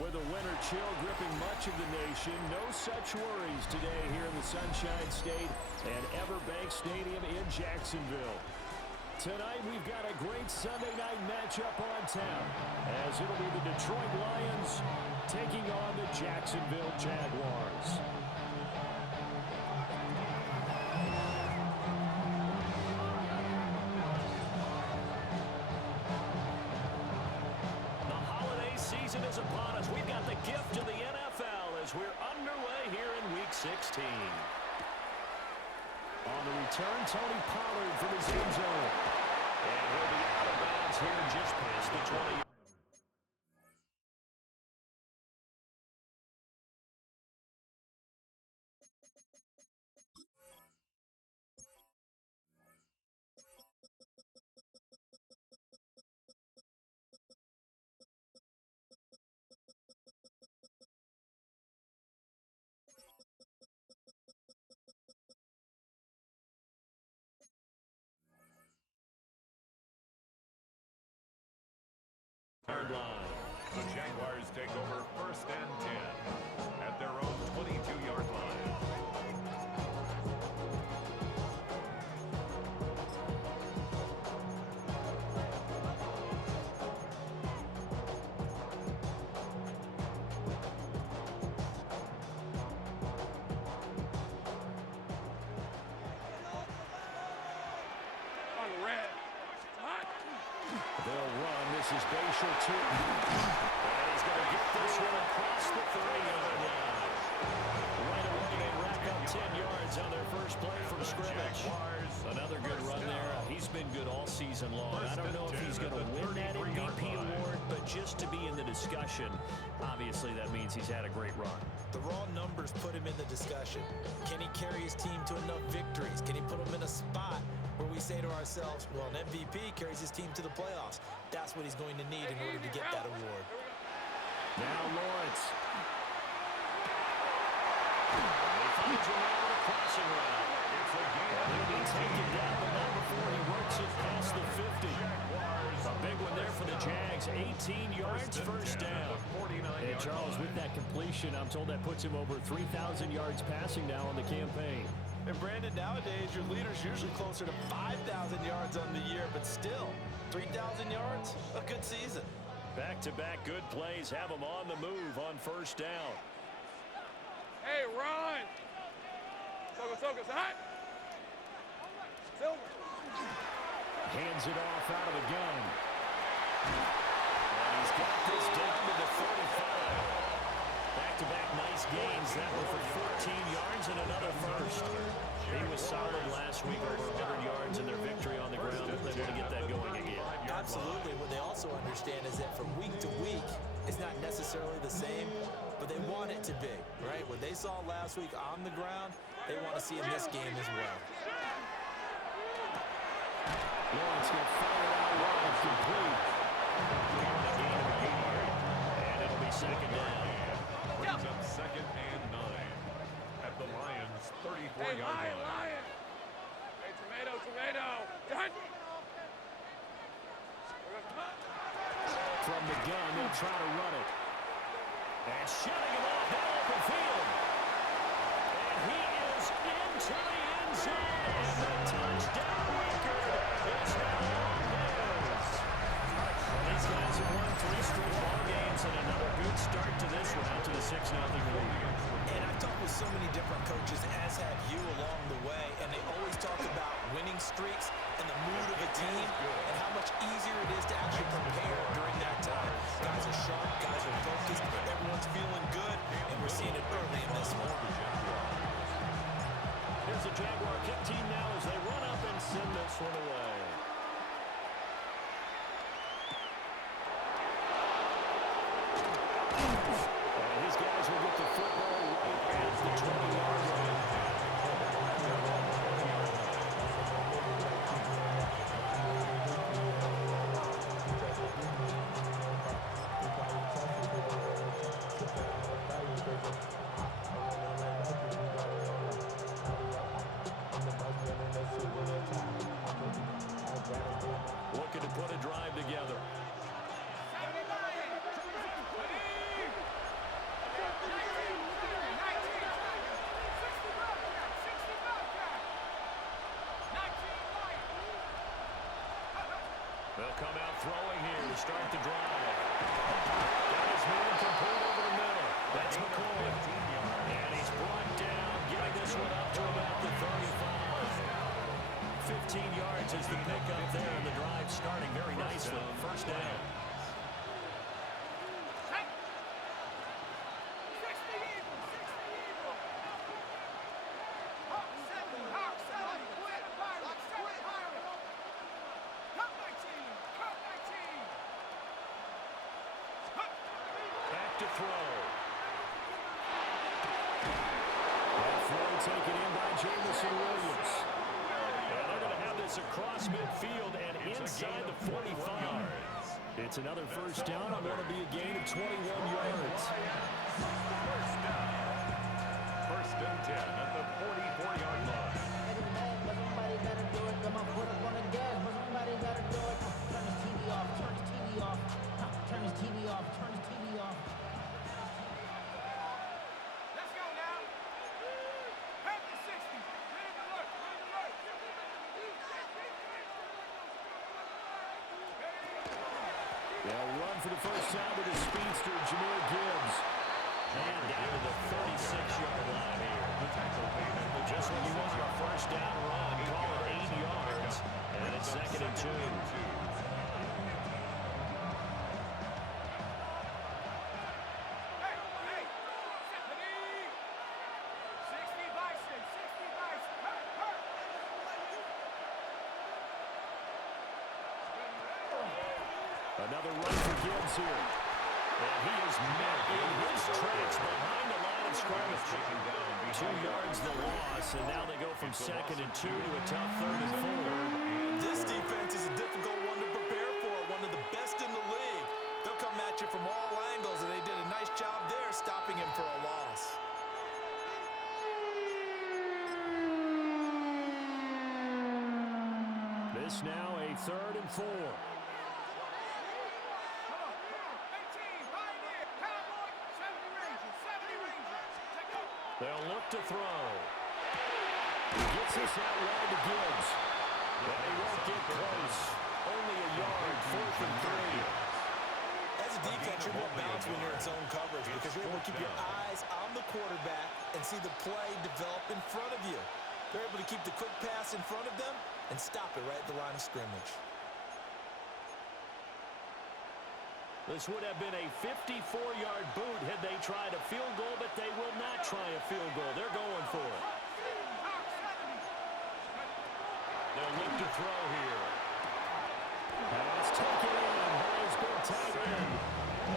With a winter chill gripping much of the nation, no such worries today here in the Sunshine State and Everbank Stadium in Jacksonville. Tonight we've got a great Sunday night matchup on tap, as it'll be the Detroit Lions taking on the Jacksonville Jaguars. Season is upon us. We've got the gift of the NFL as we're underway here in Week 16. On the return, Tony Pollard from his end zone. And he'll be out of bounds here just past the 20. The Jaguars take over 1st and 10 at their own 22-yard line. On red. They'll run. This is Bayshore 2. And he's going to get this one across the 30-yard line. Right away, they rack up 10 yards on their first play from scrimmage. Another good run there. He's been good all season long. I don't know if he's going to win that MVP award, but just to be in the discussion, obviously that means he's had a great run. The raw numbers put him in the discussion. Can he carry his team to enough victories? Can he put them in a spot where we say to ourselves, well, an MVP carries his team to the playoffs. That's what he's going to need in order to get that award. Now Lawrence. He finds him out of the crossing route. He'll be taken down, but not before he works it past the 50. A big one there for the Jags. 18 yards, first down. And Charles, with that completion, I'm told that puts him over 3,000 yards passing now on the campaign. And Brandon, nowadays your leader's usually closer to 5,000 yards on the year, but still, 3,000 yards, a good season. Back-to-back good plays have him on the move on first down. Hey, run! Focus, hot! Silver. Hands it off out of the gun. And he's got this down to the 45. Back-to-back nice gains. That one for 14 yards and another first. He was solid last week, over 100 yards in their victory on the ground. They want to get that going again. Absolutely. What they also understand is that from week to week, it's not necessarily the same, but they want it to be, right? What they saw last week on the ground, they want to see in this game as well. Lawrence gets fired out wide, complete. And it'll be second down. Brings up 2nd and 9 at the Lions' 34-yard line. Lion! Hey, tomato! Done! From the gun, they'll try to run it. And shutting him off that open field. And he is into the end zone. And the touchdown record is now on his. These guys have won 3 straight ball games and another good start to this one out to the 6-0 lead. And I've talked with so many different coaches, as have you along the way, and they always talk about winning streaks and the mood of a team and how much easier it is to actually prepare during that time. Guys are sharp, guys are focused, everyone's feeling good, and we're seeing it early in this one. Here's the Jaguar kick team now as they run up and send this one away. And these guys will get the football right at the 20-yard line. They'll come out throwing here to start the drive. Got his man complete over the middle. That's McCoy. And he's brought down, getting this one up to about the 35. 15 yards is the pickup there, and the drive starting very nicely. First down. To throw. That throw taken in by Jamison Williams. And they're going to have this across midfield and inside the 45. It's another first down. I'm going to be a gain of 21 yards. First and 10 at the 44-yard line. Somebody got to do it. Come on, put up on the gas. Somebody got to do it. Turn his TV off. Turn his TV off. Turn his TV off. Turn his TV off. They'll run for the first time with his speedster, Jahmyr Gibbs. And down to the 36-yard line here. Just when you want your first down run, call it 8 yards. And it's second and 2. Another run for Gibbs here. And he is met in his tracks behind the line of scrimmage. 2 yards the loss, and now they go from second and 2 to a tough third and 4. This defense is a difficult one to prepare for, one of the best in the league. They'll come at you from all angles, and they did a nice job there stopping him for a loss. This now a third and 4. They'll look to throw. He gets this out wide to Gibbs. But he won't get close. Only a yard, 4th and 3. As a defense, you're more balanced when you're in zone coverage because you're able to keep your eyes on the quarterback and see the play develop in front of you. They're able to keep the quick pass in front of them and stop it right at the line of scrimmage. This would have been a 54-yard boot had they tried a field goal, but they will not try a field goal. They're going for it. They'll look to throw here. Pass taken in by his big tight end.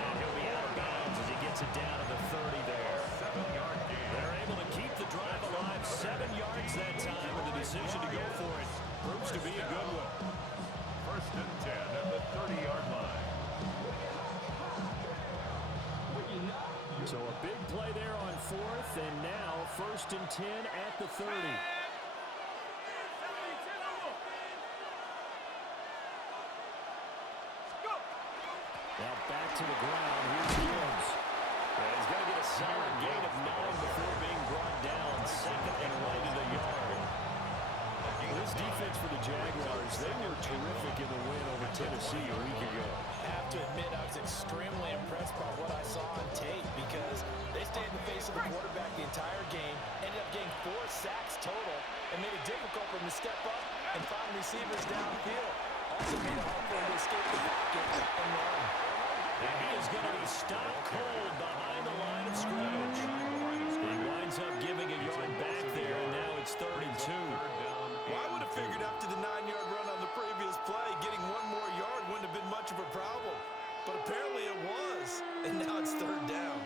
And he'll be out of bounds as he gets it down to the 30 there. 7-yard gain. They're able to keep the drive alive 7 yards that time, and the decision to go for it proves to be a good one. First and 10 at the 30-yard line. So a big play there on 4th, and now 1st and 10 at the 30. Now back to the ground. Here's Gibbs. And he's going to get a solid gain of 9 before being brought down. Second and right in the yard. This defense for the Jaguars, they were terrific in the win over Tennessee a week ago. I have to admit, I was extremely impressed by what I saw on tape because they stayed in the face of the quarterback the entire game, ended up getting 4 sacks total, and made it difficult for him to step up and find receivers downfield. Also made it hard for him to escape the pocket and run. And he is going to be stopped cold behind the line of scrimmage. He winds up giving a yard back there, and now it's 3rd and 2. Well, I would have figured after the 9-yard run on the previous play, getting 1 more yard wouldn't have been much of a problem. But apparently it was, and now it's 3rd down.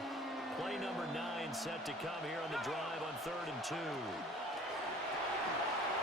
Play number 9 set to come here on the drive on 3rd and 2.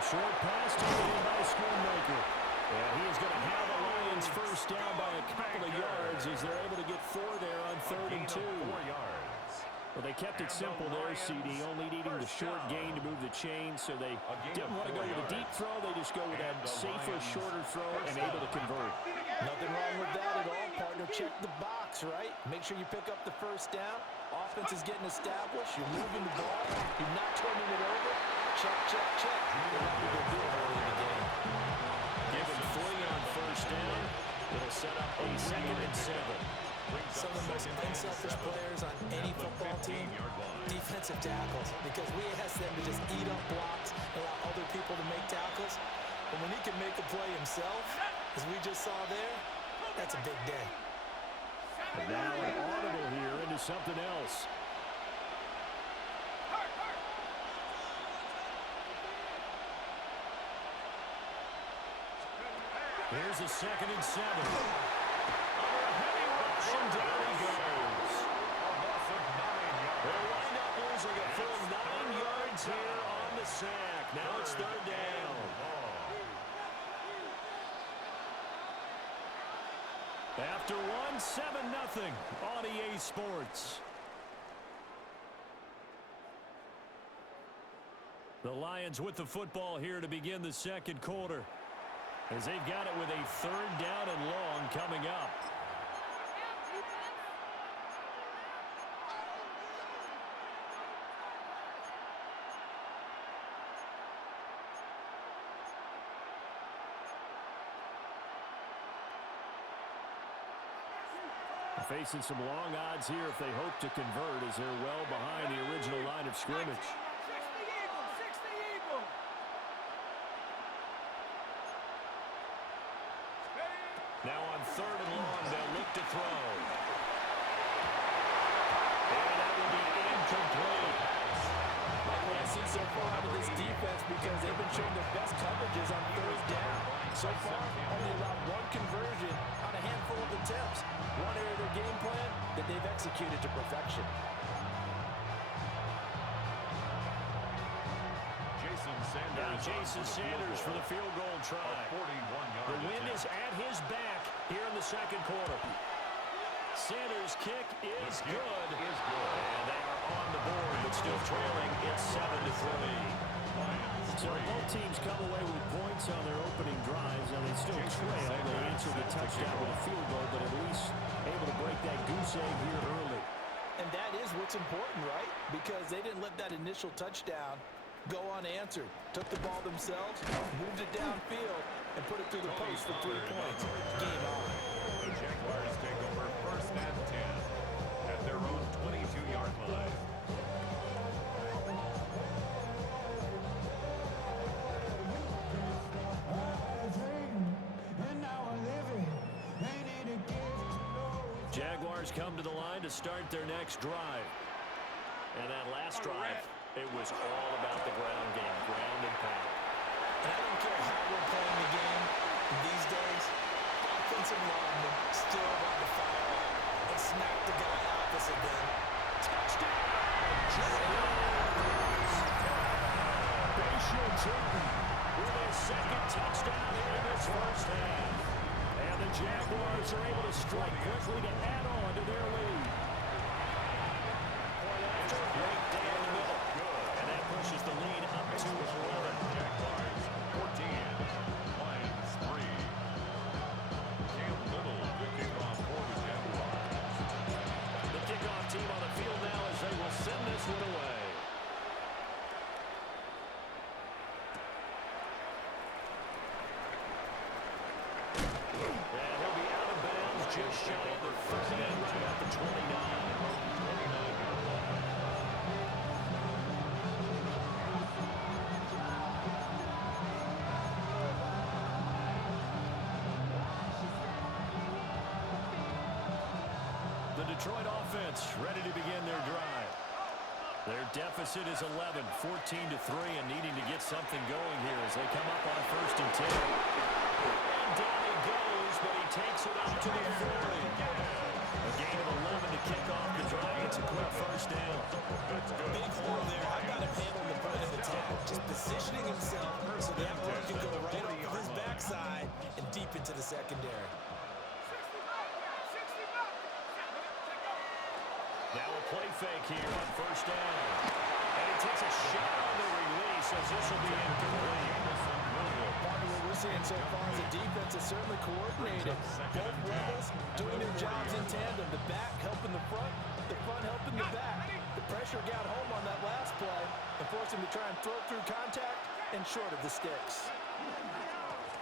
Short pass taken in by Schoonmaker. And he is going to have the Lions first down by a couple of yards as they're able to get 4 there on 3rd and 2. 4 yards. Well, they kept it simple there, CD, only needing the short gain to move the chain, so they didn't want to go with a deep throw. They just go with that safer, shorter throw and able to convert. Nothing wrong with that at all, partner. Check the box, right? Make sure you pick up the first down. Offense is getting established. You're moving the ball. You're not turning it over. Check, check, check. They're not going to do it early in the game. Give him 3 on first down. and 7. Some of the most unselfish players on any football team, defensive tackles, because we ask them to just eat up blocks, allow other people to make tackles. But when he can make a play himself, as we just saw there, that's a big day. And now an audible here into something else. Here's a 2nd and 7. Under a heavy rush, and down he goes. They'll wind up losing a full 9 yards here on the sack. Now it's 3rd down. After one, 7-0 on EA Sports. The Lions with the football here to begin the 2nd quarter, as they've got it with a 3rd down and long coming up. Facing some long odds here if they hope to convert, as they're well behind the original line of scrimmage. Now on 3rd and long, they'll look to throw. And that will be incomplete. Like what I see so far out of this defense, because they've been showing their best coverages on 3rd down. So far, only allowed 1 conversion on a handful of attempts. One area of their game plan that they've executed to perfection. Jason Sanders for the field goal try. The wind is at his back here in the 2nd quarter. Sanders' kick is good. And they are on the board, but still trailing. It's 7-3. So both teams come away with points on their opening drives, and they still trail. They answer the touchdown with a field goal, but at least able to break that goose egg here early. And that is what's important, right? Because they didn't let that initial touchdown go unanswered. Took the ball themselves, moved it downfield, and put it through the post for 3 points. Game on. The Jaguars take over 1st and 10 at their own 22-yard line. Jaguars come to the line to start their next drive. And that last drive, it was all about the ground game, ground and pound. And I don't care how we're playing the game these days, offensive linemen still want to fire up and smack the guy opposite them. Touchdown! Bayshore Jordan with his 2nd touchdown in this 1st half. And the Jaguars are able to strike quickly to add on to their lead. Point after, great day in the middle. And that pushes the lead up to 11. Jaguars 14, Lions 3. Cam Little, the kickoff for the Jaguars. The kickoff team on the field now as they will send this one away. And he'll be out of bounds just shy of the 30, right at the 29. The Detroit offense ready to begin their drive. Their deficit is 11, 14-3, and needing to get something going here as they come up on 1st and 10. And down he goes, but he takes it up to the 40. A gain of 11 to kick off the drive. It's a quick 1st down. Big hole there. How about him handling the point of attack? Just positioning himself so that ball can go right off of his backside and deep into the secondary. Now a play fake here on 1st down. And he takes a shot on the release as this will be incomplete. Part of what we're seeing so far is the defense is certainly coordinated. Both levels doing their jobs in tandem. The back helping the front helping the back. The pressure got home on that last play and forced him to try and throw through contact and short of the sticks.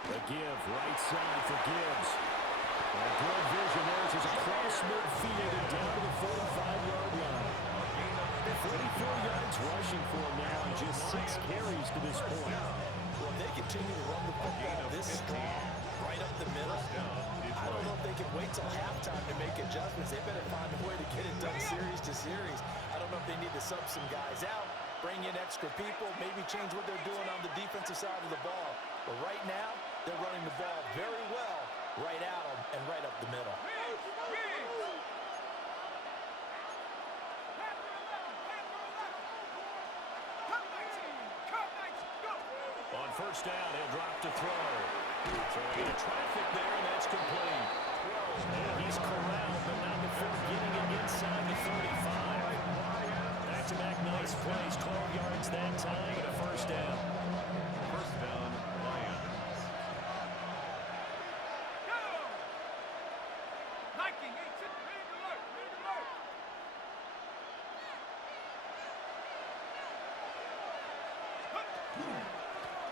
The give, right side for Gibbs. Good vision there. It's across midfield and down to the 45-yard line. 44 yards rushing for him now and just 6 carries to this point. Well, if they continue to run the football this strong, right up the middle, I don't know if they can wait till halftime to make adjustments. They better find a way to get it done series to series. I don't know if they need to sub some guys out, bring in extra people, maybe change what they're doing on the defensive side of the ball. But right now, they're running the ball very well right at them and right up the middle. On first down, he'll drop to throw. Throwing into traffic there, and that's complete. And he's corralled, but not before getting it inside the 35. Back-to-back nice plays, 12 yards that time, and a first down. First down, Lions.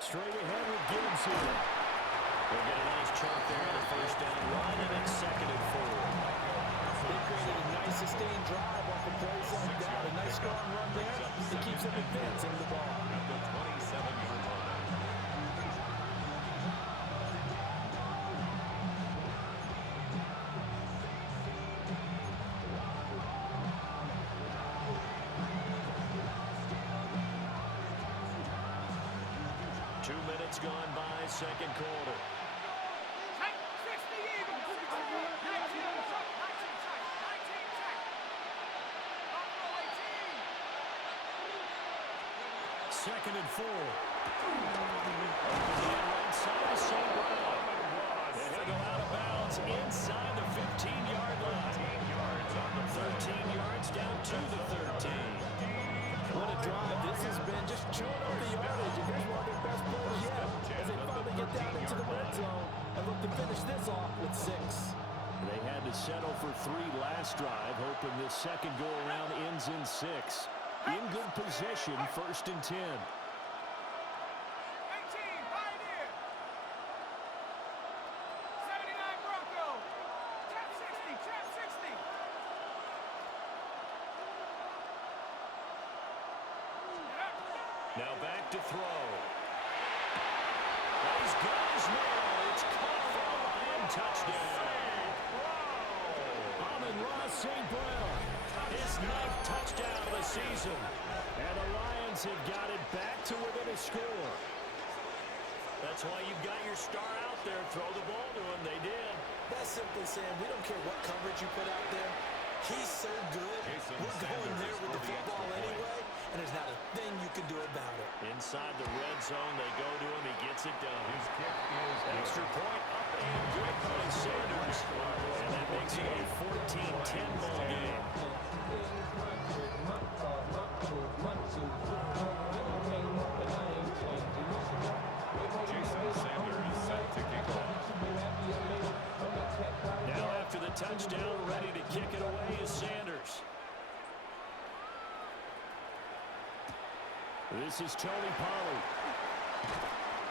Straight ahead with Gibbs here. They'll get a nice chunk there on the first down run, and it's 2nd and 4. They created a nice sustained drive off the plays like that. A nice strong run there. It keeps them advancing the ball. At the 27-yard line. 2 minutes gone by, second quarter. Second and 4. Right side of St. Brown. And he'll go out of bounds inside the 15-yard line. 13 yards down to the 13. What a drive this has been. Just chewing up the yardage. And here's one of their best plays yet as they finally get down into the red zone and look to finish this off with 6. They had to settle for 3 last drive, hoping this second go-around ends in 6. In good position, 1st and 10. Now back to throw. He's got his nail. It's caught for a Lion touchdown. Amon-Ra St. Brown, his 9th touchdown of the season. And the Lions have got it back to within a score. That's why you've got your star out there. Throw the ball to him. They did. That's simply saying we don't care what coverage you put out there. He's so good. We're going there with the football anyway, and there's not a thing you can do about it. Inside the red zone, they go to him. He gets it done. His kick is Extra point up and good by Sanders. And that makes it a 14-10 ball game. Jason Sanders set to kick off. Now after the touchdown, ready to kick it away is Sanders. This is Tony Pollard.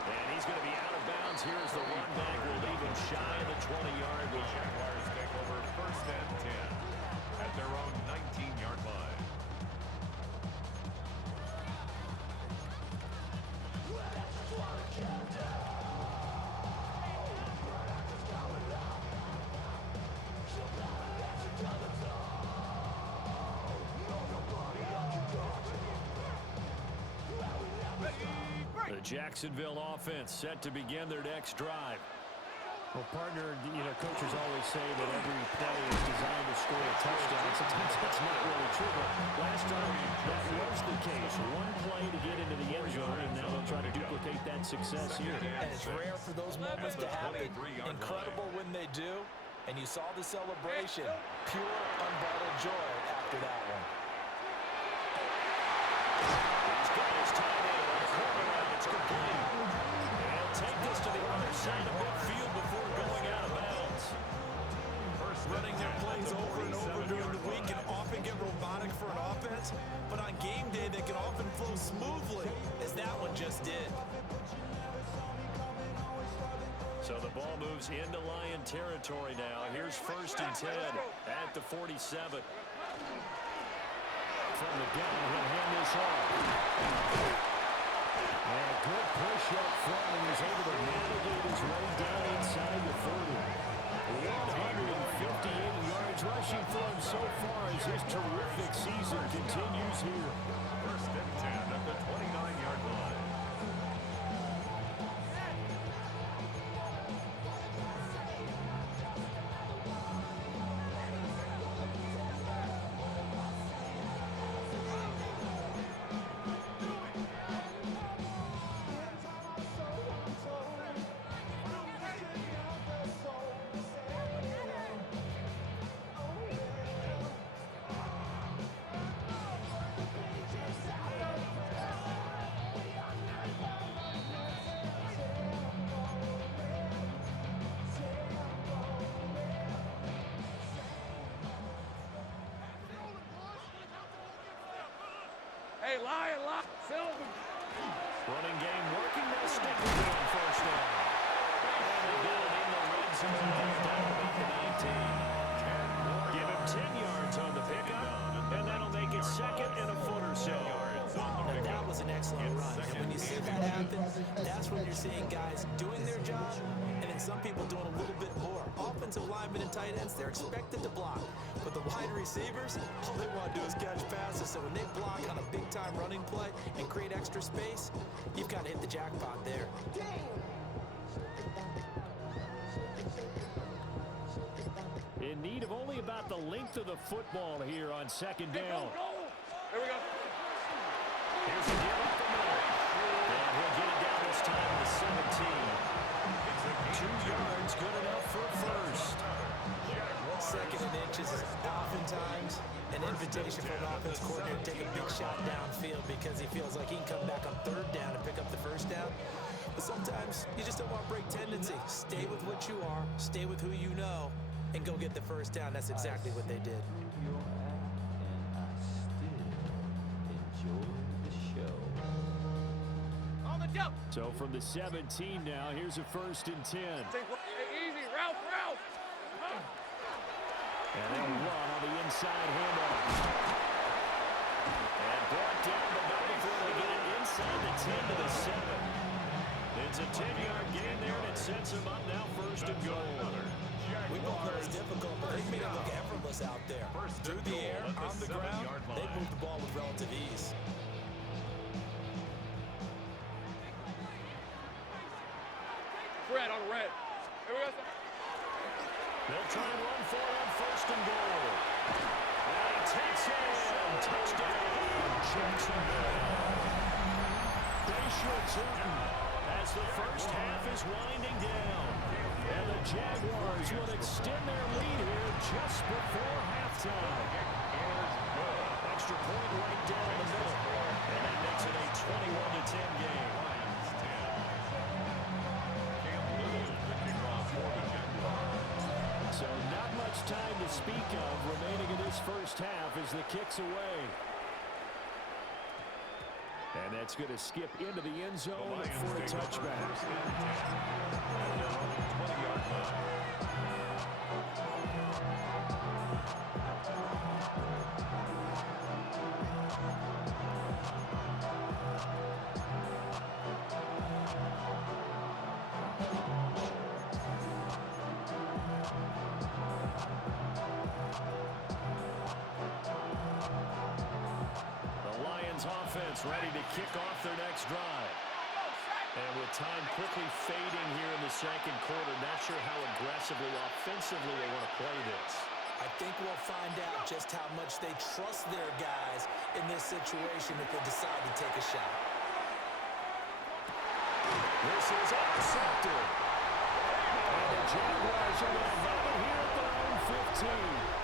And he's going to be out of bounds here as the run back will leave him shy of the 20-yard The line. Jaguars take over 1st and 10 at their own 19-yard line. The Jacksonville offense set to begin their next drive. Well, partner, coaches always say that every play is designed to score a touchdown. Sometimes that's not really true, but last time that was the case. One play to get into the end zone, and now they'll try to duplicate that success here. And it's rare for those moments to happen. Incredible when they do. And you saw the celebration. Pure, unbridled joy after that one. He's got his tight end on the corner line. It's complete. And he'll take this to the other side of midfield before going out of bounds. Running their plays over and over during the week can often get robotic for an offense, but on game day they can often flow smoothly, as that one just did. So the ball moves into Lion territory now. Here's 1st and 10 at the 47. From the gun, he'll hand this off. And a good push up front, and he's able to navigate his way down inside the 30. 158 yards rushing for him so far as his terrific season continues here. 1st and 10 at the 29-yard line. Hey, Lion, Silver. Running game working. They'll stick with it on 1st down. And they get it in the red zone. Down about the 19. Give him 10 yards on the pickup, and that'll make it 2nd and a foot or so. And that was an excellent run. And when you see that happen, that's when you're seeing guys doing their job, and then some people doing a little bit more. Offensive linemen and tight ends, they're expected to block. But the wide receivers, all they want to do is catch passes. So when they block on a big-time running play and create extra space, you've got to hit the jackpot there. In need of only about the length of the football here on 2nd down. Here we go. Here's a give up the middle. And he'll get it down this time to 17. 2 yards, good enough for 1st. 2nd and inches is oftentimes an invitation for an offense coordinator to take a big shot downfield because he feels like he can come back on 3rd down and pick up the 1st down. But sometimes you just don't want to break tendency. Stay with what you are, stay with who you know, and go get the 1st down. That's exactly what they did. So from the 17 now, here's a 1st and 10. Hey, easy, Ralph. And they'll run on the inside handoff. And brought down the ball before they get it inside the 10 to the 7. It's a 10-yard gain there, and it sets them up now 1st and goal. We both know it's difficult, but they made it look effortless out there. Through the air, on the ground, they moved the ball with relative ease. Red on red. Here we go. They'll try and run for it on 1st and goal. And he takes it. Touchdown, Jacksonville. Brayshaw Turton as the 1st half is winding down. And the Jaguars will extend their lead here just before halftime. Extra point right down the middle. And that makes it a 21-10 game. So not much time to speak of remaining in this 1st half as the kick's away. And that's going to skip into the end zone for a touchback. 20-yard line. Offense ready to kick off their next drive. And with time quickly fading here in the 2nd quarter, not sure how aggressively, offensively they want to play this. I think we'll find out just how much they trust their guys in this situation if they decide to take a shot. This is intercepted. And the Jaguars are going to have it here at their own 15.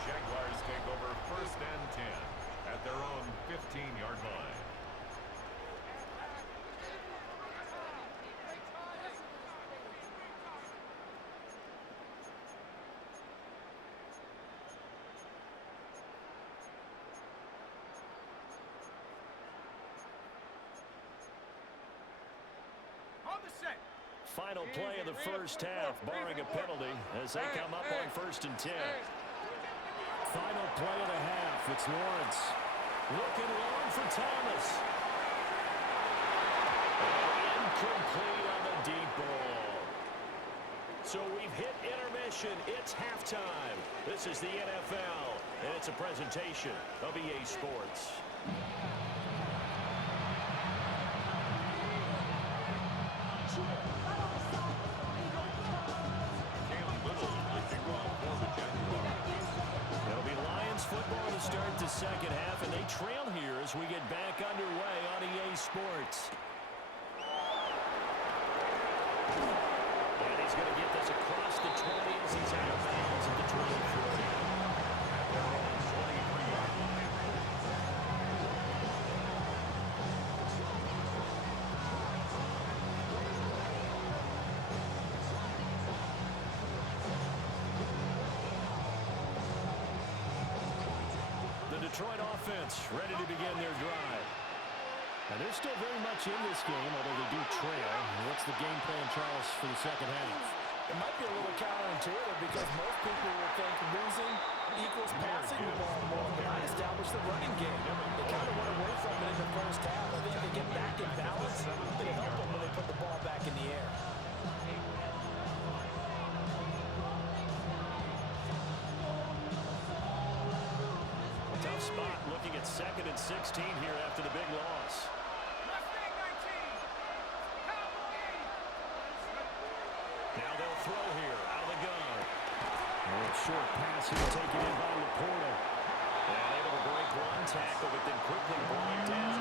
Jaguars take over 1st and 10 at their own 15-yard line. Final play of the first half, barring a penalty, as they come up on 1st and 10. Final play of the half. It's Lawrence. Looking long for Thomas. Incomplete on the deep ball. So we've hit intermission. It's halftime. This is the NFL, and it's a presentation of EA Sports. It'll be Lions football to start the second half, and they trail here as we get back underway on EA Sports. And he's going to get this across the 20 as he's out of bounds at the 23. Detroit offense ready to begin their drive. And they're still very much in this game, although they do trail. What's the game plan, Charles, for the second half? It might be a little counterintuitive because most people will think losing equals passing the ball more, but not establish the running game. They kind of went away from it in the first half. I think they get back in balance. It'll help them when they put the ball back in the air. Tough spot looking at 2nd and 16 here after the big loss. Now they'll throw here out of the gun. A short pass here taken in by Laporta. And able to break one tackle, but then quickly brought down.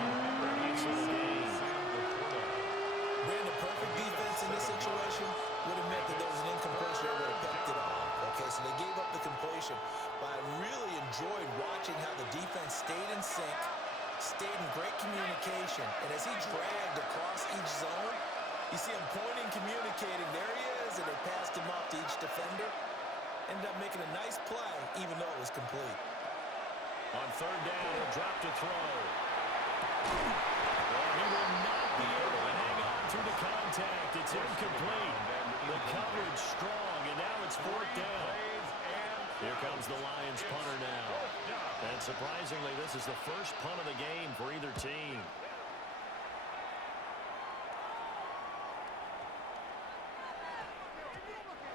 Being the perfect defense in this situation would have meant that there was an incompletion that would have picked it off. Okay, so they gave up the completion. But I really enjoyed watching how the defense stayed in sync, stayed in great communication. And as he dragged across each zone, you see him pointing, communicating. There he is, and they passed him off to each defender. Ended up making a nice play, even though it was complete. On 3rd down, he'll drop to throw. Well, he will not be able to hang on through the contact. It's incomplete. The coverage strong, and now it's 4th down. Here comes the Lions punter now. And surprisingly, this is the first punt of the game for either team.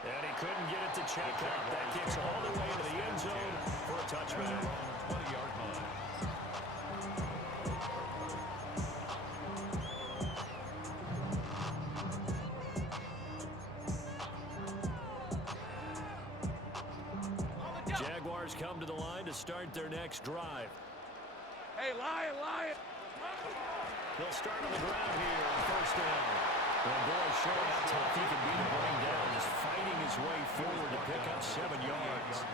And he couldn't get it to check out. That kicks all the way to the end zone for a touchback. 20-yard line. Jaguars come to the line to start their next drive. Hey, Lion! They'll start on the ground here on 1st down. And boy, showing how tough he can be to bring down. Just fighting his way forward to pick up 7 yards.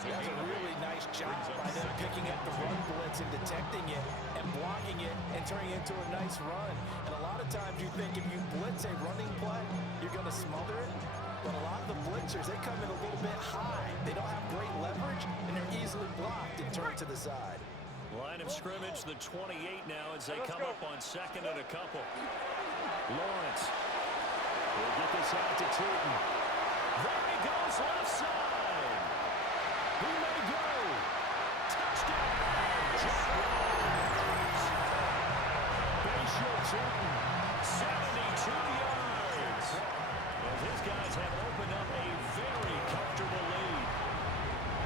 That's a really nice job by them picking up the run blitz and detecting it and blocking it and turning it into a nice run. And a lot of times you think if you blitz a running play, you're going to smother it. But a lot of the blitzers, they come in a little bit high. They don't have great leverage, and they're easily blocked and turned to the side. Line of scrimmage, the 28 now as they come up on 2nd and a couple. Lawrence will get this out to Tootin. There he goes, left side. He may go. Touchdown. Jaguars. Bayshore Tootin, 72 yards. And his guys have opened up a very comfortable lead.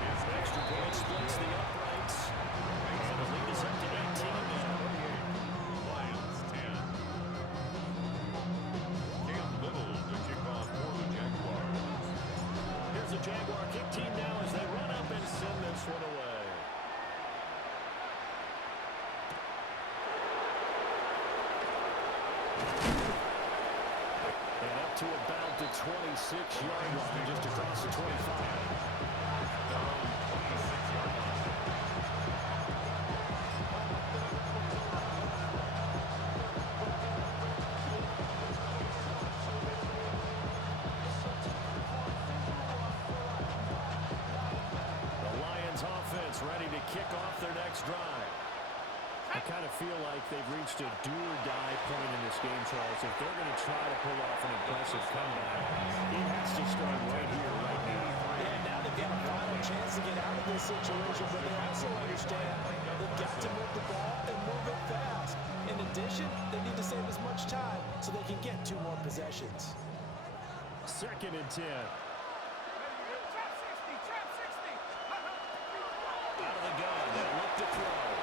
His extra point splits the uprights. And the lead is up to 18 now. Lions 10. Cam Little to kick off for the Jaguars. Here's the Jaguar kick team now as they run up and send this one away. And up to about the 26-yard line, just across the 25. Their own 26-yard line. The Lions offense ready to kick off their next drive. I kind of feel like they've reached a do-or-die point in this game, Charles. If they're going to try to pull off an impressive comeback, it has to start right here, right now. Yeah, now they've got a final chance to get out of this situation, but they also understand they've got to move the ball and move it fast. In addition, they need to save as much time so they can get 2 more possessions. 2nd and 10. Out of the gun, they look to throw.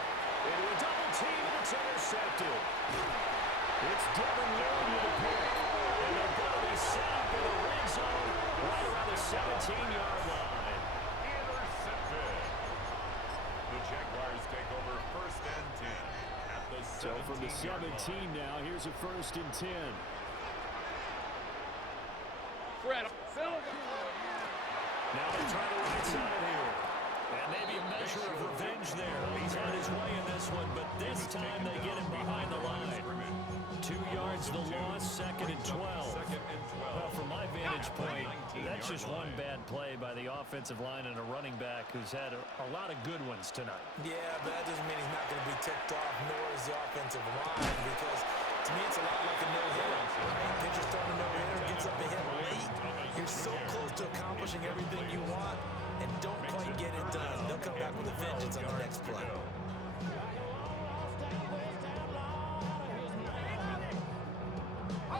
Into a double team, and it's intercepted. It's Devin Lloyd with a pick. And they're going to be set up in the red zone right around the 17-yard line. Intercepted. The Jaguars take over 1st and 10 at the 17-yard So from the 17 now, here's a 1st and 10. Fred, Phil. Now they try the right side here. And maybe a measure of revenge there. He's on his way in this one, but this time they get him behind the line. 2 yards the loss, 2nd and 12. Well, from my vantage point, that's just one bad play by the offensive line and a running back who's had a lot of good ones tonight. Yeah, but that doesn't mean he's not going to be ticked off, nor is the offensive line, because to me it's a lot like a no-hitter. Right? Pitcher's throwing a no-hitter, gets up and hit late. You're so close to accomplishing everything you want, and don't quite get it done. They'll come back with a vengeance on the next play.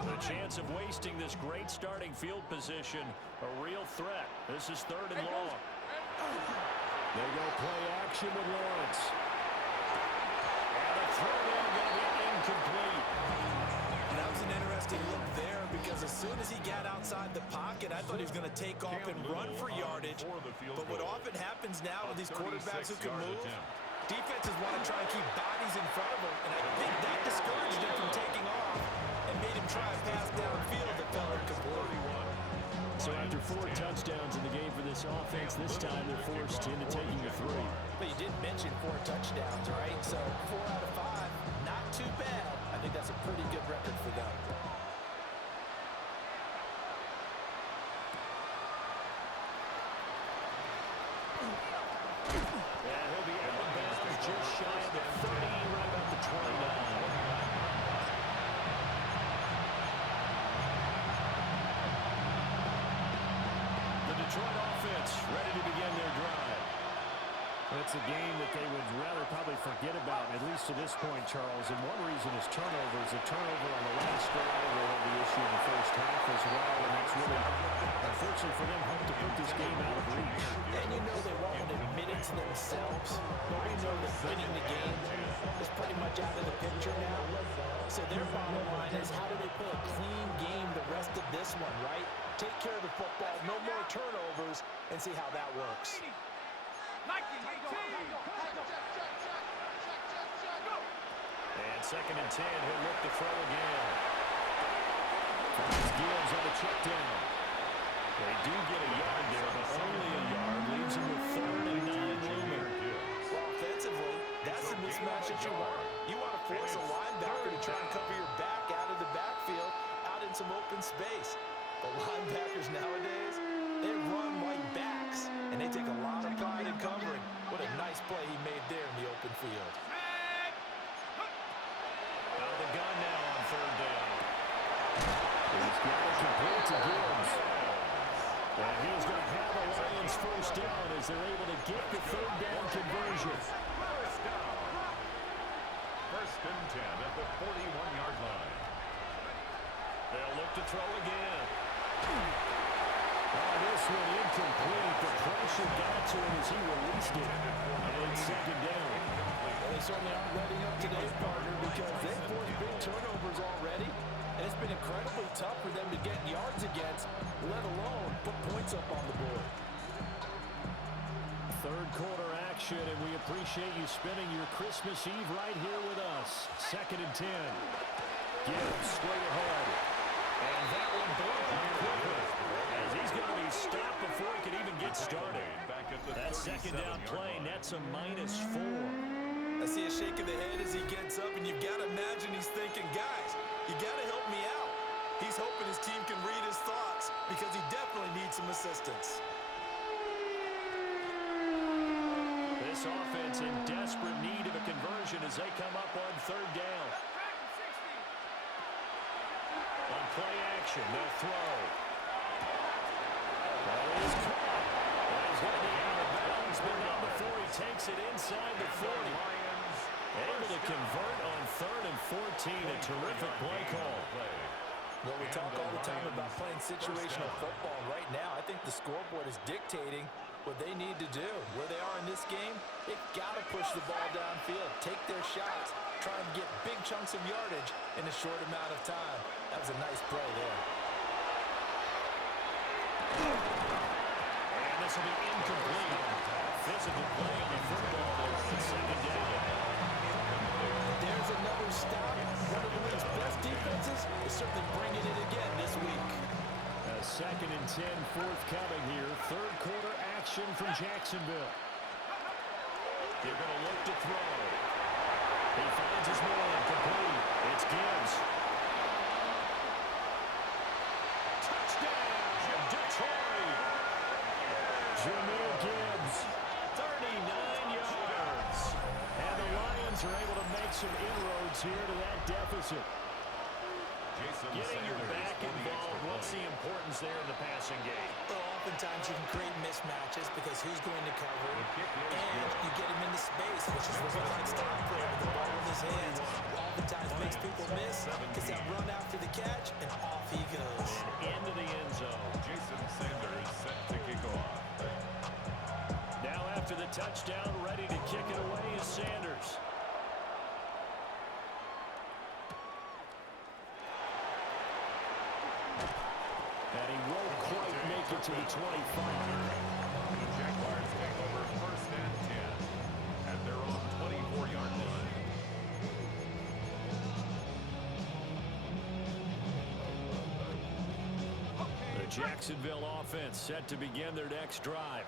The chance of wasting this great starting field position, a real threat. This is 3rd and long. They go play action with Lawrence. And the throw down going to be incomplete. That was an interesting look there, because as soon as he got outside the pocket, I thought he was going to take off and run for yardage. But what often happens now with these quarterbacks who can move, defenses want to try and keep bodies in front of them, and I think that discouraged him from taking off and made him try a pass downfield that fell incomplete. So after 4 touchdowns in the game for this offense, this time they're forced into taking the 3. But you did mention 4 touchdowns, right? So 4 out of 5, not too bad. I think that's a pretty good record for them. Yeah, he'll be out of bounds just shy of the 30, right about the 29. The Detroit offense ready to begin their drive. It's a game that they would rather probably forget about, at least to this point, Charles. And one reason is turnovers. A turnover on the last drive will have the issue in the first half as well. And that's really, unfortunately for them, hard to put this game out of reach. And you know they won't admit it to themselves, but we know that winning the game is pretty much out of the picture now. So their bottom line is, how do they play a clean game the rest of this one, right? Take care of the football, no more turnovers, and see how that works. And 2nd and 10, he'll look to throw again. Finds Gibbs on the check down. They do get a yard there, but only a yard. Leaves him with 3rd and 9 looming. Well, offensively, that's the mismatch that you want. You want to force a linebacker to try and cover your back out of the backfield, out in some open space. But linebackers nowadays, they run like backs, and they take a lot of pride in covering. What a nice play he made there in the open field. Out of the gun now on 3rd down. He's got it complete to Gibbs. And he's going to have a Lions first down as they're able to get the 3rd down conversion. First and 10 at the 41-yard line. They'll look to throw again. Oh, this one incomplete. The pressure got to him as he released it. And 2nd down. Well, they certainly aren't letting up today, partner, because they've forced big turnovers already. And it's been incredibly tough for them to get yards against, let alone put points up on the board. 3rd quarter action, and we appreciate you spending your Christmas Eve right here with us. 2nd and 10. Gibbs straight ahead. And that one blown up quickly, as he's going to be stopped before he can even get started. That 2nd down play nets a -4. I see a shake of the head as he gets up, and you've got to imagine he's thinking, guys, you got to help me out. He's hoping his team can read his thoughts because he definitely needs some assistance. This offense in desperate need of a conversion as they come up up on third down. On play action, they'll throw. That is caught. That is going to be out of bounds, but not before he takes it inside the 40. Able to convert on 3rd and 14. A terrific play call. Well, we talk all the time about playing situational football. Right now, I think the scoreboard is dictating what they need to do. Where they are in this game, they've got to push the ball downfield, take their shots, try and get big chunks of yardage in a short amount of time. That was a nice play there. And this will be incomplete. Physical play on the football there on 2nd down. There's another stop. One of the league's best defenses is certainly bringing it again this week. 2nd and 10 forthcoming here. 3rd quarter action from Jacksonville. They're going to look to throw. He finds his man complete. It's Gibbs. Touchdown, Detroit. Jameer Gibbs, 39 yards. And the Lions are able to make some inroads here to that deficit. Getting your back involved, what's the importance there in the passing game? Well, oftentimes you can create mismatches because who's going to cover, and you get him into space, which is what he likes to operate with the ball in his hands. Oftentimes makes people miss, gets that run after the catch, and off he goes. And into the end zone. Jason Sanders set to kick off. Now after the touchdown, ready to kick it away is Sanders. And he won't quite make it to the 25. The Jaguars take over 1st and 10 at their own 24-yard line. The Jacksonville offense set to begin their next drive.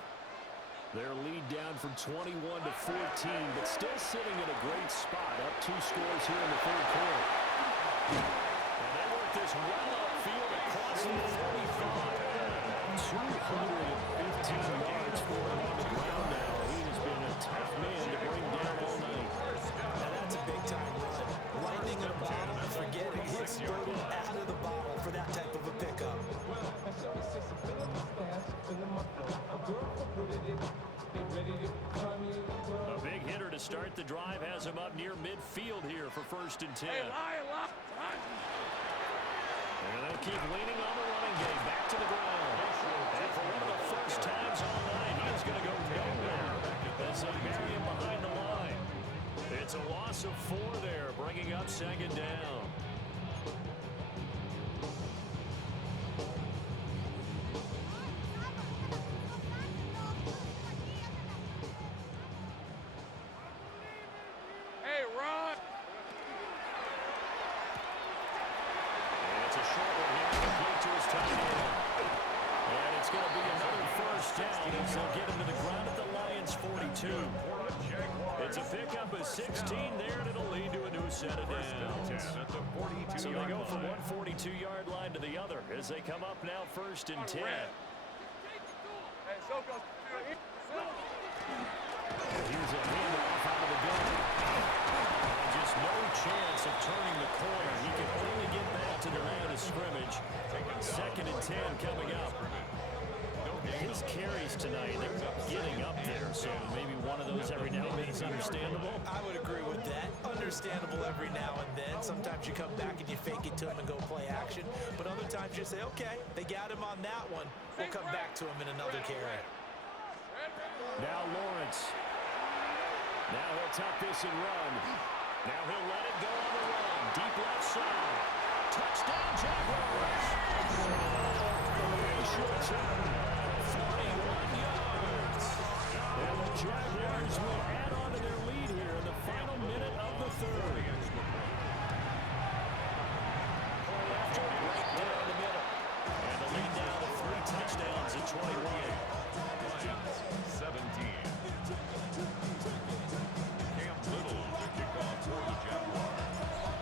Their lead down from 21 to 14, but still sitting in a great spot, up 2 scores here in the 3rd quarter. And they work this well upfield across the 45. 215 yards for him on the ground now. He has been a tough man to bring down all night. Now that's a big-time run. Lightning in a bottle, forget it. He exploded out of the bottle for that type of a pickup. A big hitter to start the drive has him up near midfield here for 1st and 10. And they'll keep leaning on the running game. Back to the ground. And for one of the first times all night, he is going to go nowhere as they bury him behind the line. It's a loss of 4 there, bringing up 2nd down. Hey, Ron. And it's a short one here, complete to his tight end. And it's going to be another 1st down as they'll get him to the ground at the Lions' 42. It's a pickup of 16 there, and it'll lead to a new set of downs. So they go from one 42-yard line to the other as they come up now 1st and 10. Hey, so goes. Here's a handoff out of the gun. And just no chance of turning the corner. He can only get back to the line of scrimmage. 2nd and 10 coming up. His carries tonight, they're getting up there, so maybe one of those every now and then is understandable. I would agree with that. Understandable every now and then. Sometimes you come back and you fake it to him and go play action. But other times you say, okay, they got him on that one. We'll come back to him in another carry. Now Lawrence. Now he'll tuck this and run. Now he'll let it go on the run. Deep left side. Touchdown Jaguars. Short 41 yards. And the Jaguars will add on to their lead here in the final minute of the 3rd. After right down the middle. And the lead now to 3 touchdowns at 21. Lions 17. Cam Little to kick off for the Jaguars.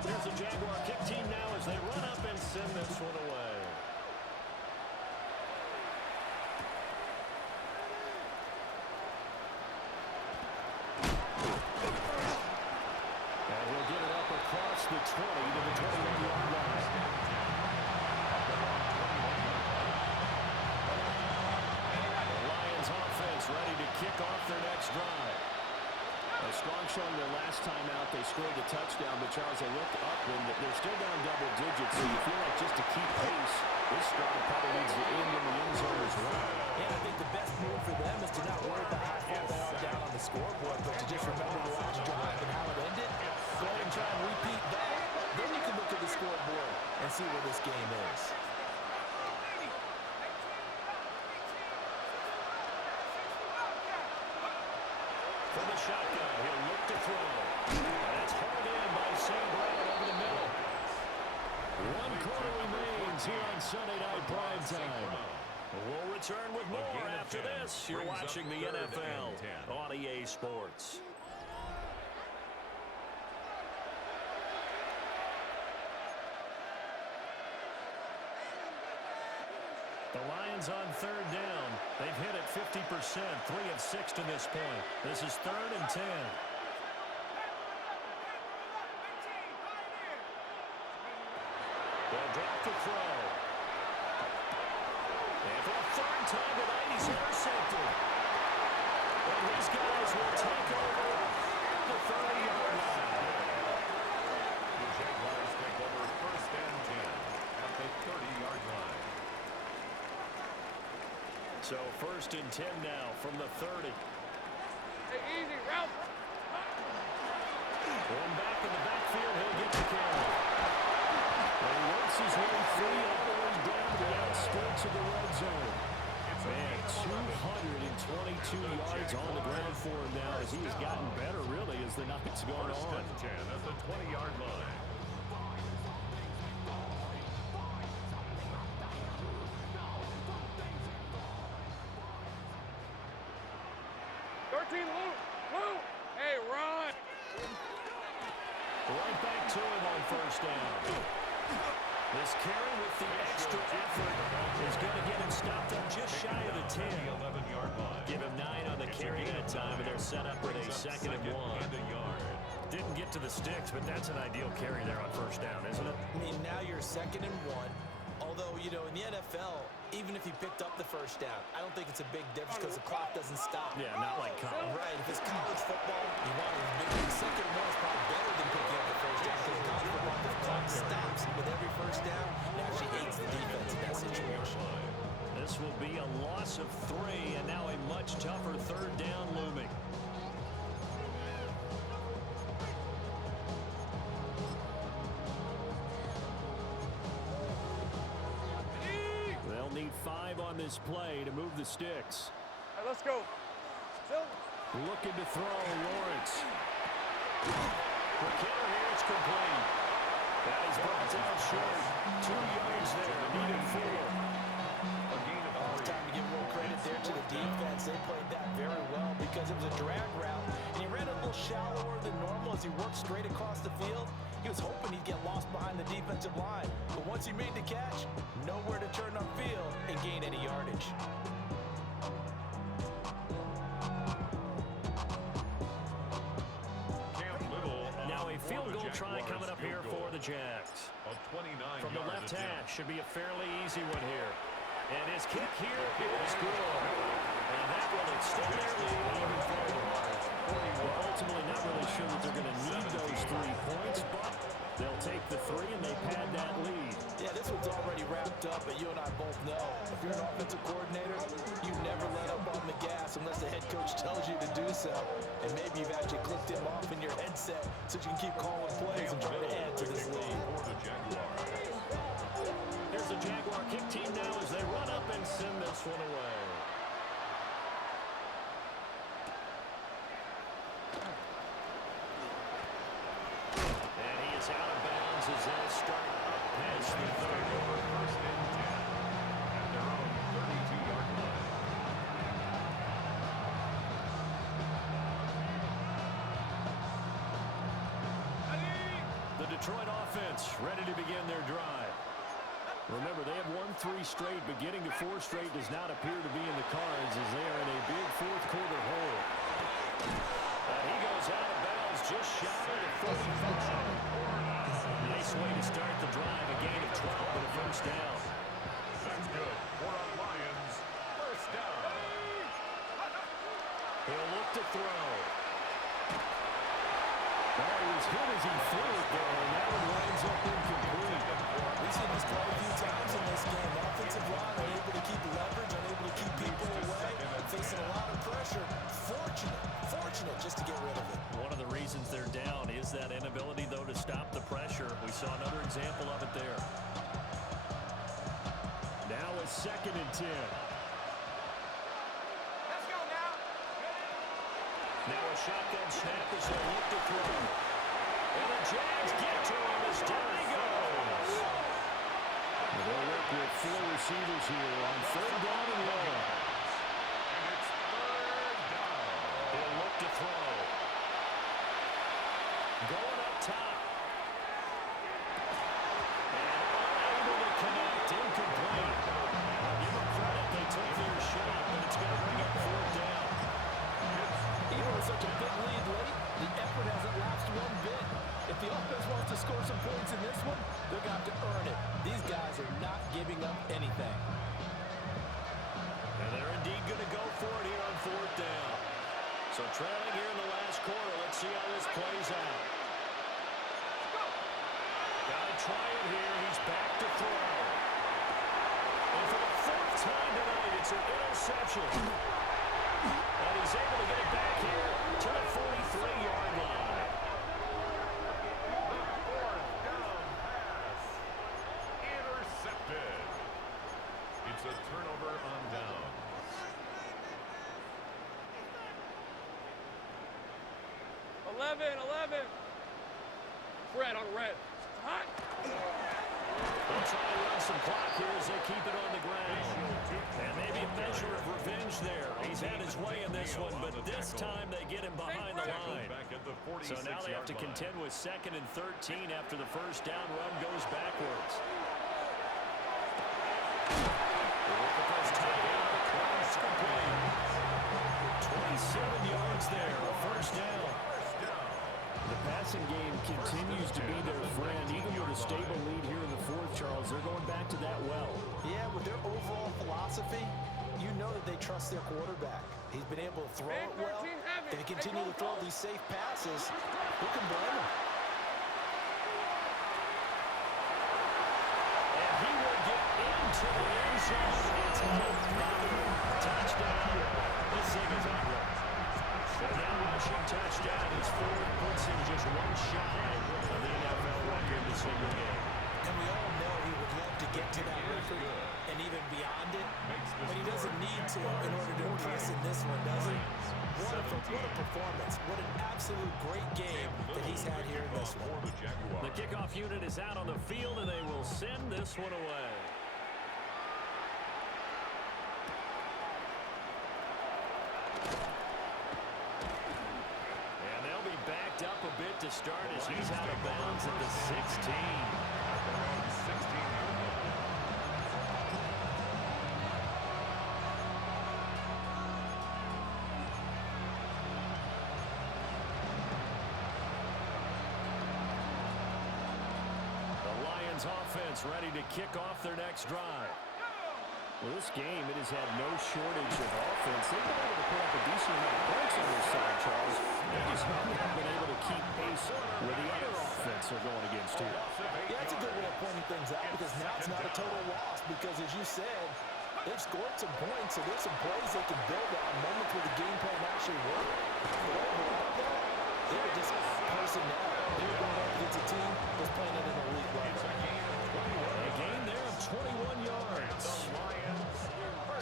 Here's the Jaguar kick team now as they run up and send this one away. And he'll get the 20 to the 21-yard line. The Lions offense ready to kick off their next drive. A strong showing their last time out. They scored the touchdown, but Charles, they look up and they're still down double digits, so you feel like just to keep pace, this drive probably needs to end in the end zone as well. Yeah, I think the best move for them is to not worry about how far they are down on the scoreboard, but to just remember the last drive and how it ended. Go ahead and try and repeat that. Then you can look at the scoreboard and see where this game is. From the shotgun, he'll look to throw. That's hauled in by St. Brown over the middle. 1 quarter remains here on Sunday Night Primetime. We'll return with more after this. You're watching the NFL on EA Sports. The Lions on 3rd down. They've hit it 50%, 3 of 6 to this point. This is 3rd and 10. They'll drop the throw. And for the 3rd time tonight, he's intercepted. And his guys will take over the 30-yard line. The Jaguars take over 1st and 10 at the 30-yard line. So 1st and 10 now from the 30. Hey, easy, Ralph. Going back in the backfield, he'll get the carry. And he works his way free all the way down to the outskirts of the red zone. Man, 222 yards on the ground for him now as he has gotten better, really, as the night's gone on. 1st and 10 at the 20-yard line. 13, Lou. Hey, run. Right back to him on 1st down. This carry with the extra effort is going to get him stopped up just shy of the 10. 11-yard line. Give him 9 on the carry that time, and they're set up with a 2nd and 1. Didn't get to the sticks, but that's an ideal carry there on 1st down, isn't it? I mean, now you're 2nd and 1. Although, you know, in the NFL, even if he picked up the 1st down, I don't think it's a big difference because the clock doesn't stop. Yeah, not like college. Right, if it's college football, you want it big. 2nd and 1 is probably better than picking up the 1st down because college football, the clock stops with every 1st down. It actually aids the defense in that situation. This will be a loss of 3, and now a much tougher 3rd down looming. They'll need 5 on this play to move the sticks. All right, let's go. Looking to throw, Lawrence. The kicker here, it's complete. That is brought down short. 2 yards there, needed 4. A gain of 3. It's time to give a little credit there to the defense. They played that very well because it was a drag route, and he ran a little shallower than normal as he worked straight across the field. He was hoping he'd get lost behind the defensive line, but once he made the catch, nowhere to turn upfield and gain any yardage. Now a field goal try coming up here for the Jags. From the left hash, should be a fairly easy one here. And his kick here is good. And that will extend their lead even further. Well, ultimately not really sure that they're going to need those 3 points, but they'll take the 3 and they pad that lead. Yeah, this one's already wrapped up, but you and I both know if you're an offensive coordinator, you never let up on the gas unless the head coach tells you to do so. And maybe you've actually clicked him off in your headset so you can keep calling plays and try to add to this lead. Here's the Jaguar kick team now as they run up and send this one away. And he is out of bounds as they start up past the 30. 1st and 10 at their own 32-yard line. The Detroit offense ready to begin their drive. Remember, they have won 3 straight, but getting to 4 straight does not appear to be in the cards as they are in a big 4th quarter hole. And he goes out of bounds just shy of the 45. nice way to start the drive. A gain of 12 and a first down. That's good for our Lions. First down. He'll look to throw. Oh, he was hit as he threw it there, and that one winds up incomplete. We've seen this quite a few times in this game. Offensive line unable to keep leverage, unable to keep people away, facing a lot of pressure. Fortunate just to get rid of it. One of the reasons they're down is that inability, though, to stop the pressure. We saw another example of it there. Now a 2nd and 10. Let's go now. Now a shotgun snap as they look to throw. And the Jags get to him as down he goes. They'll work with 4 receivers here on 3rd down and long. And it's 3rd down. He'll look to throw. Going up top. And unable to connect. Incomplete. Give them credit. They took their shot, but it's going to bring up 4th down. Even with such a big lead late, the effort hasn't lapsed one bit. If the offense wants to score some points in this one, they're going to have to earn it. These guys are not giving up anything. And they're indeed going to go for it here on 4th down. So trailing here in the last quarter. Let's see how this plays out. Got to try it here. He's back to throw. And for the 4th time tonight, it's an interception. And he's able to get it back here to the 43-yard line. The 4th down pass. Intercepted. It's a turnover on downs. 11. Fred on red. Hot. They'll try to run some clock here as they keep it on the ground. And maybe a measure of revenge there. He's had his way in this one, but this time they get him behind the line. So now they have to contend with 2nd and 13 after the first down run goes backwards. First touchdown across complete. 27 yards there, a first down. The passing game continues to be their friend. Even with a stable lead here in the 4th, Charles, they're going back to that well. Yeah, with their overall philosophy, you know that they trust their quarterback. He's been able to throw it well. If they continue to throw these safe passes, who can blame him? And he will get into the end zone. It's another touchdown. This thing is ugly. So now rushing touchdown is 4. Puts him just 1 shy of the NFL record in a single game. And we all know he would love to get to that record and even beyond it, but he doesn't need to in order to impress in this one, does he? What a performance. What an absolute great game that he's had here in this one. The kickoff unit is out on the field, and they will send this one away. And they'll be backed up a bit to start as he's out of bounds at the 16. Offense ready to kick off their next drive. Well, this game, it has had no shortage of offense. They've been able to put up a decent amount of points on their side, Charles. They just haven't been able to keep pace with the other offense they're going against here. Yeah, that's a good way of pointing things out because now it's not a total loss because, as you said, they've scored some points, so there's some plays they can build on, moments where the game plan actually worked. But overall, they were just personnel. They were going up against a team that's playing at an elite level. A gain there of 21 yards.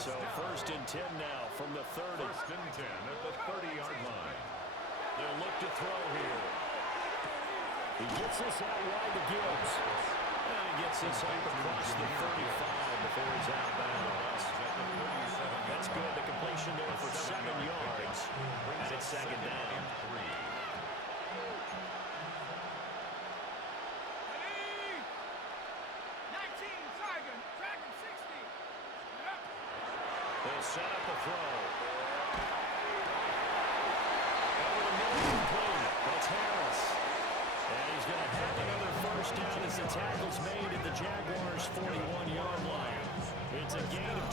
So 1st and 10 now from the 30. 1st and 10 at the 30-yard line. They'll look to throw here. He gets this out wide to Gibbs. And he gets this up across the 35 before he's out of bounds. That's good. The completion there for 7 yards. And it's 2nd down. They'll set up a throw. Over the middle, complete. That's Harris. And he's going to have another first down as the tackles made at the Jaguars' 41-yard line. It's a gain of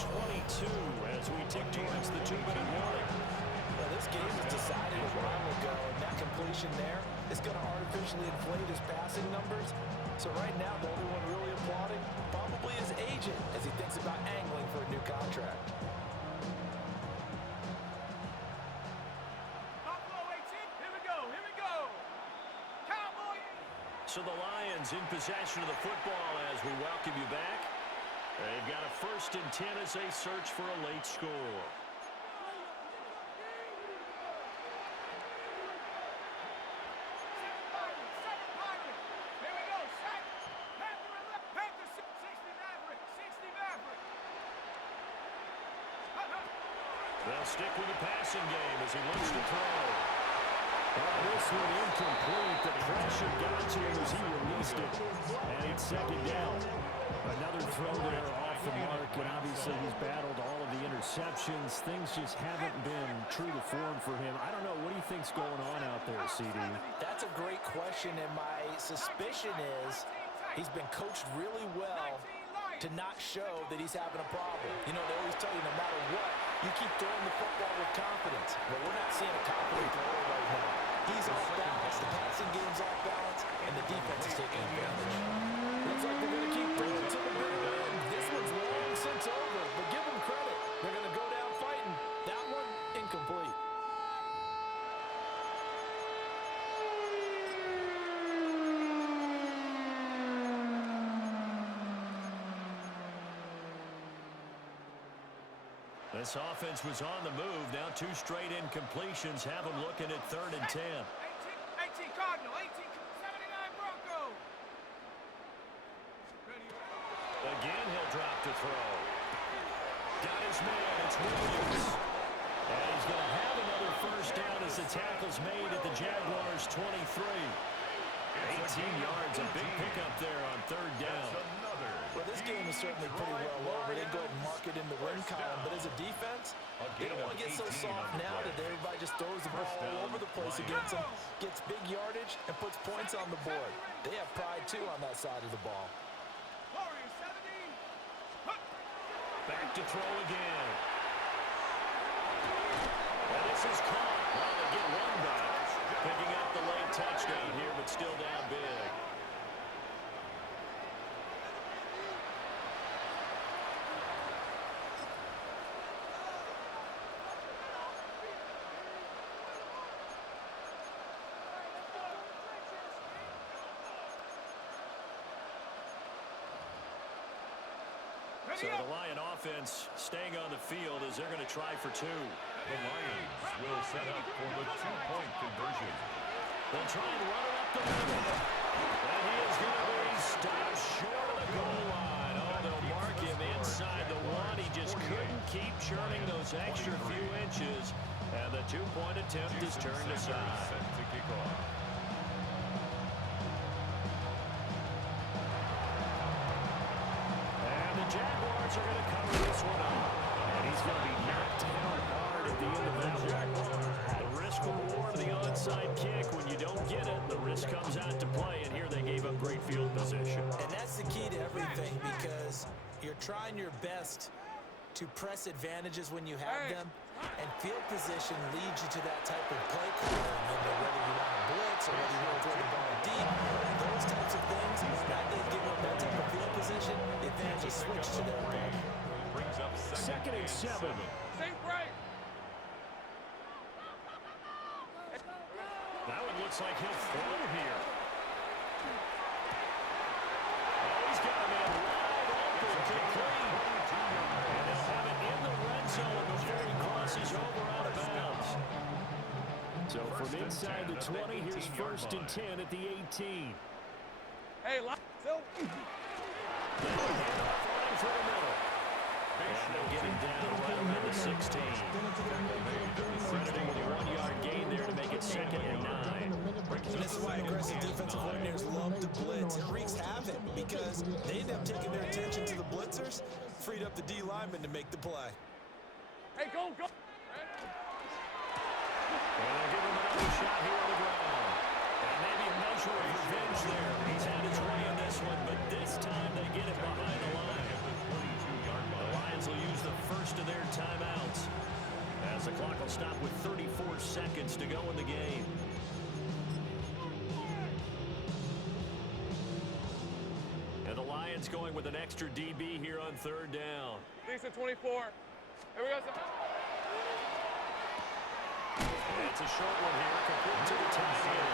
22 as we tick towards the 2-minute warning. Well, this game was decided a while ago, and that completion there is going to artificially inflate his passing numbers. So right now, the only one really applauding probably his agent as he thinks about angling for a new contract. So the Lions in possession of the football as we welcome you back. They've got a 1st and 10 as they search for a late score. They'll stick with the passing game as he looks to throw. This one incomplete. The pressure got to him as he released it. And it's 2nd down. Another throw there off the mark, and obviously he's battled all of the interceptions. Things just haven't been true to form for him. I don't know. What do you think's going on out there, CD? That's a great question, and my suspicion is he's been coached really well to not show that he's having a problem. You know, they always tell you no matter what, you keep throwing the football with confidence. But we're not seeing a confident thrower right now. He's off balance, the passing game's off balance, and the defense is taking advantage. Looks like they're going to keep throwing to the bitter end. This one's long since over, but give them credit. They're going to go down fighting. That one, incomplete. This offense was on the move. Now 2 straight incompletions have them looking at 3rd and 10. 18 Cardinal, 79 Bronco. Again, he'll drop to throw. Got his man. It's Williams. And he's going to have another 1st down as the tackle's made at the Jaguars' 23. 18 yards, a big pickup there on 3rd down. Well, this game is certainly pretty well over. They go ahead and mark it in the win column. But as a defense, they don't want to get so soft now that everybody just throws the ball all over the place against them, gets big yardage, and puts points on the board. They have pride, too, on that side of the ball. Back to throw again. And this is caught. Well, they get one back. Picking up the late touchdown here, but still down big. So the Lion offense staying on the field as they're going to try for 2. The Lions will set up for the 2-point conversion. They'll try and run it up the middle. And he is going to be stopped short of the goal line. Oh, they'll mark him inside the 1. He just couldn't keep churning those extra few inches. And the 2-point attempt is turned aside. Set to kick off. Jaguars are going to cover this one up. And he's going to be knocked down hard at the end of that one. The risk reward of the onside kick. When you don't get it, the risk comes out to play. And here they gave up great field position. And that's the key to everything, because you're trying your best to press advantages when you have them. And field position leads you to that type of play calling. You know, whether you want to blitz or whether you want to throw the ball deep, those types of things, that they give them that type of field position, the advantage is switched to their ball. Brings up 2nd and 7. Think right. That one looks like he'll throw here. Oh, he's got a man wide open to clean. And they'll have it in the red zone before he crosses over out of bounds. So from inside the 20, here's 1st and 10 at the 18. Hey, Phil. They'll hand off running for the middle. And they'll get him down right around the 16. Crediting the 1-yard gain there to make it 2nd and 9. And this is why aggressive defensive coordinators love to blitz. It wreaks havoc because they end up taking their attention to the blitzers, freed up the D lineman to make the play. Hey, go. And they'll give him another shot here on the ground. And maybe a measure of revenge there. He's had his way in this one, but stop with 34 seconds to go in the game. And the Lions going with an extra DB here on third down. Decent 24. Here we go. And it's a short one here, complete to the tight end.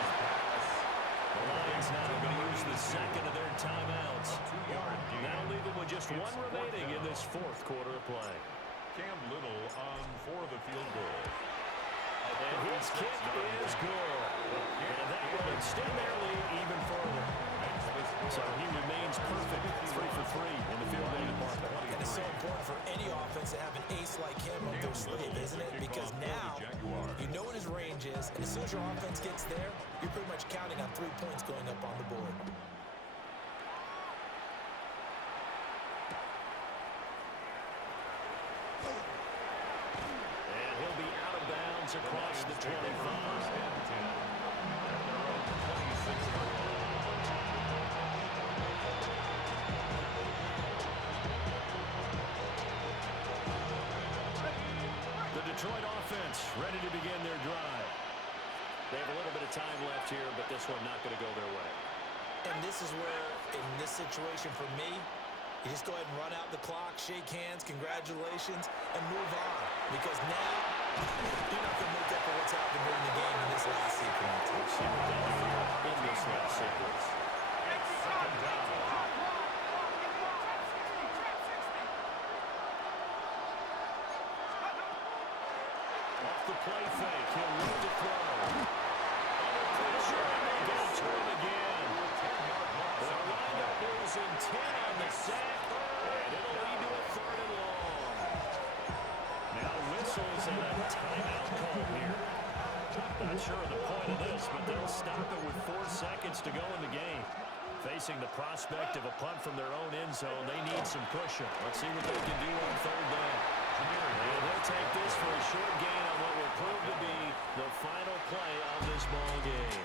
The Lions now going to use the second of their timeouts. That'll leave them with just one remaining in this fourth quarter of play. Cam Little on for the field goal. And his kick is good. And that will extend their lead even further. So he remains perfect, 3 for 3 in the field goal department. And it's so important for any offense to have an ace like him up their sleeve, isn't it? Because now you know what his range is, and as soon as your offense gets there, you're pretty much counting on 3 points going up on the board. And he'll be out of bounds across the 25. The Detroit offense ready to begin their drive. They have a little bit of time left here, but this one not going to go their way. And this is where, in this situation for me, you just go ahead and run out the clock, shake hands, congratulations, and move on. Because now, you're not going to make up for what's happened during the game in this last sequence. We'll see what they do here in this last sequence. Second down. Off the play fake, he'll look to throw. Under pressure, and they get it to him again. The windup is in 10 on the sack, and it'll lead to a 3rd and long. Now whistles and a timeout call here. Not sure of the point of this, but they'll stop it with 4 seconds to go in the game. Facing the prospect of a punt from their own end zone, they need some cushion. Let's see what they can do on 3rd down. And they'll take this for a short gain on what will prove to be the final play of this ball game.